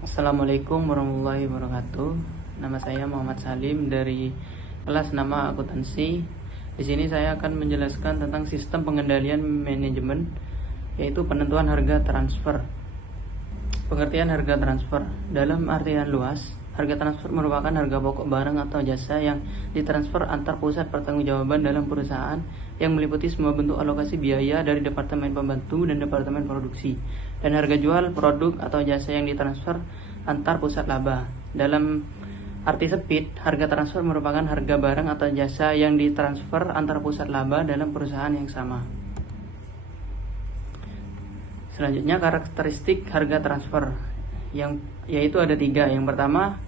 Assalamualaikum warahmatullahi wabarakatuh. Nama saya Muhammad Salim dari kelas nama akuntansi. Di sini saya akan menjelaskan tentang sistem pengendalian manajemen, yaitu penentuan harga transfer. Pengertian harga transfer dalam artian luas, harga transfer merupakan harga pokok barang atau jasa yang ditransfer antar pusat pertanggungjawaban dalam perusahaan yang meliputi semua bentuk alokasi biaya dari departemen pembantu dan departemen produksi, dan harga jual produk atau jasa yang ditransfer antar pusat laba. Dalam arti sempit, harga transfer merupakan harga barang atau jasa yang ditransfer antar pusat laba dalam perusahaan yang sama. Selanjutnya, karakteristik harga transfer yaitu ada 3. Yang pertama,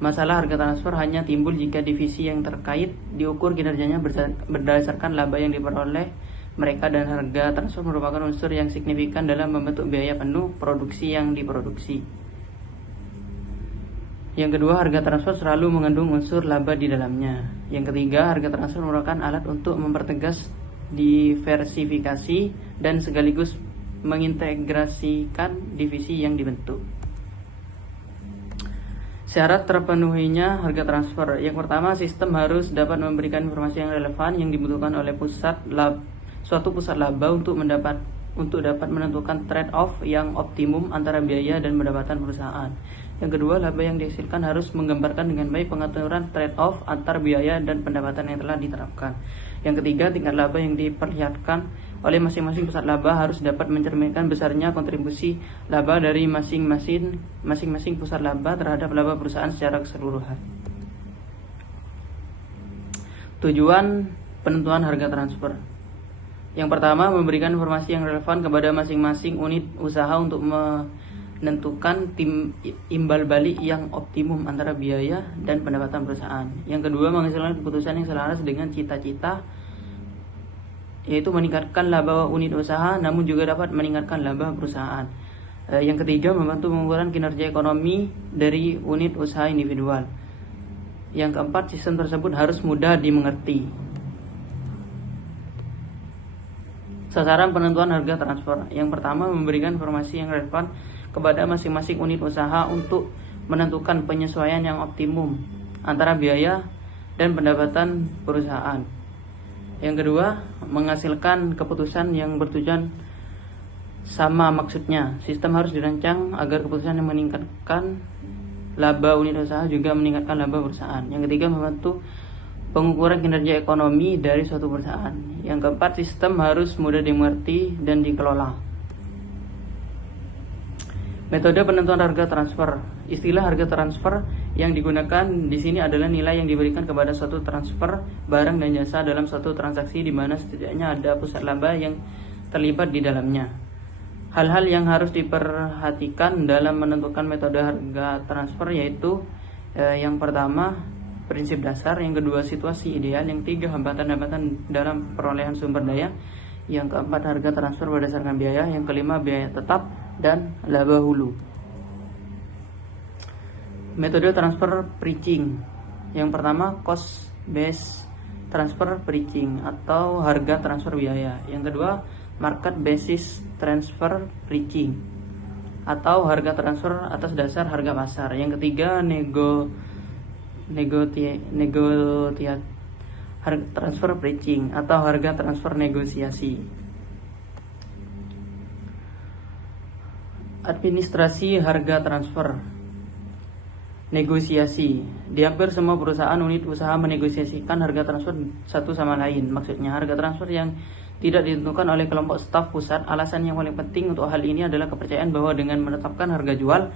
masalah harga transfer hanya timbul jika divisi yang terkait diukur kinerjanya berdasarkan laba yang diperoleh mereka, dan harga transfer merupakan unsur yang signifikan dalam membentuk biaya penuh produksi yang diproduksi. Yang kedua, harga transfer selalu mengandung unsur laba di dalamnya. Yang ketiga, harga transfer merupakan alat untuk mempertegas diversifikasi dan sekaligus mengintegrasikan divisi yang dibentuk. Syarat terpenuhinya harga transfer. Yang pertama, sistem harus dapat memberikan informasi yang relevan yang dibutuhkan oleh suatu pusat laba untuk dapat menentukan trade-off yang optimum antara biaya dan pendapatan perusahaan. Yang kedua, laba yang dihasilkan harus menggambarkan dengan baik pengaturan trade-off antar biaya dan pendapatan yang telah diterapkan. Yang ketiga, tingkat laba yang diperlihatkan oleh masing-masing pusat laba harus dapat mencerminkan besarnya kontribusi laba dari masing-masing pusat laba terhadap laba perusahaan secara keseluruhan. Tujuan penentuan harga transfer. Yang pertama, memberikan informasi yang relevan kepada masing-masing unit usaha untuk menentukan imbal balik yang optimum antara biaya dan pendapatan perusahaan. Yang kedua, menghasilkan keputusan yang selaras dengan cita-cita, yaitu meningkatkan laba unit usaha namun juga dapat meningkatkan laba perusahaan. Yang ketiga, membantu mengukurkan kinerja ekonomi dari unit usaha individual. Yang keempat, sistem tersebut harus mudah dimengerti. Sasaran penentuan harga transfer. Yang pertama, memberikan informasi yang relevan kepada masing-masing unit usaha untuk menentukan penyesuaian yang optimum antara biaya dan pendapatan perusahaan. Yang kedua, menghasilkan keputusan yang bertujuan sama maksudnya. Sistem harus dirancang agar keputusan yang meningkatkan laba unit usaha juga meningkatkan laba perusahaan. Yang ketiga, membantu pengukuran kinerja ekonomi dari suatu perusahaan. Yang keempat, sistem harus mudah dimengerti dan dikelola. Metode penentuan harga transfer. Istilah harga transfer yang digunakan di sini adalah nilai yang diberikan kepada suatu transfer barang dan jasa dalam suatu transaksi di mana setidaknya ada pusat laba yang terlibat di dalamnya. Hal-hal yang harus diperhatikan dalam menentukan metode harga transfer yaitu yang pertama, prinsip dasar. Yang kedua, situasi ideal. Yang tiga, hambatan-hambatan dalam perolehan sumber daya. Yang keempat, harga transfer berdasarkan biaya. Yang kelima, biaya tetap dan laba hulu. Metode transfer pricing. Yang pertama, cost based transfer pricing atau harga transfer biaya. Yang kedua, market basis transfer pricing atau harga transfer atas dasar harga pasar. Yang ketiga, harga transfer pricing atau harga transfer negosiasi. Administrasi harga transfer. Negosiasi. Di hampir semua perusahaan unit usaha menegosiasikan harga transfer satu sama lain. Maksudnya, harga transfer yang tidak ditentukan oleh kelompok staf pusat. Alasan yang paling penting untuk hal ini adalah kepercayaan bahwa dengan menetapkan harga jual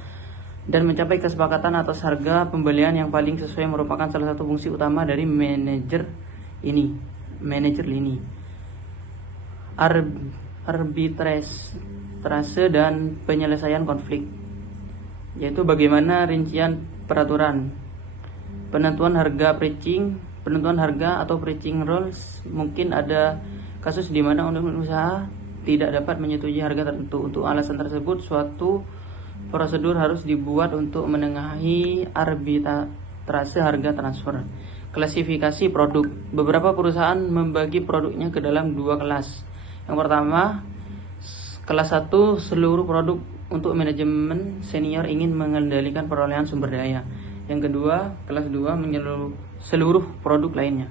dan mencapai kesepakatan atas harga pembelian yang paling sesuai merupakan salah satu fungsi utama dari manajer lini. Arbitrase dan penyelesaian konflik, yaitu bagaimana rincian peraturan. Penentuan harga atau pricing rules. Mungkin ada kasus di mana unit usaha tidak dapat menyetujui harga tertentu. Untuk alasan tersebut, suatu prosedur harus dibuat untuk menengahi arbitrase harga transfer. Klasifikasi produk. Beberapa perusahaan membagi produknya ke dalam 2 kelas. Yang pertama, kelas 1, seluruh produk untuk manajemen senior ingin mengendalikan perolehan sumber daya. Yang kedua, kelas 2 seluruh produk lainnya.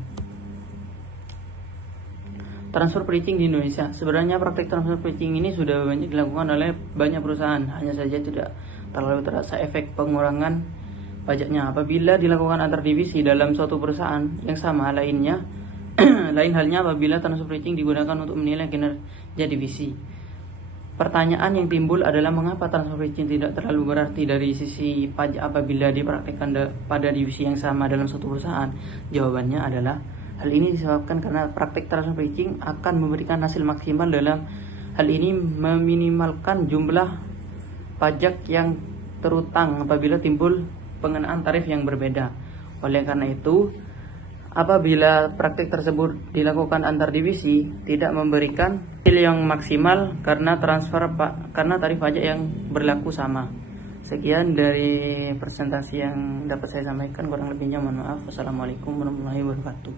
Transfer pricing di Indonesia. Sebenarnya praktik transfer pricing ini sudah banyak dilakukan oleh banyak perusahaan, hanya saja tidak terlalu terasa efek pengurangan pajaknya apabila dilakukan antar divisi dalam suatu perusahaan yang sama. Lain halnya apabila transfer pricing digunakan untuk menilai kinerja divisi. Pertanyaan yang timbul adalah mengapa transfer pricing tidak terlalu berarti dari sisi pajak apabila dipraktikkan pada divisi yang sama dalam suatu perusahaan? Jawabannya adalah hal ini disebabkan karena praktik transfer pricing akan memberikan hasil maksimal dalam hal ini meminimalkan jumlah pajak yang terutang apabila timbul pengenaan tarif yang berbeda. Oleh karena itu, apabila praktik tersebut dilakukan antar divisi tidak memberikan hasil yang maksimal karena tarif pajak yang berlaku sama. Sekian dari presentasi yang dapat saya sampaikan, kurang lebihnya mohon maaf. Wassalamualaikum warahmatullahi wabarakatuh.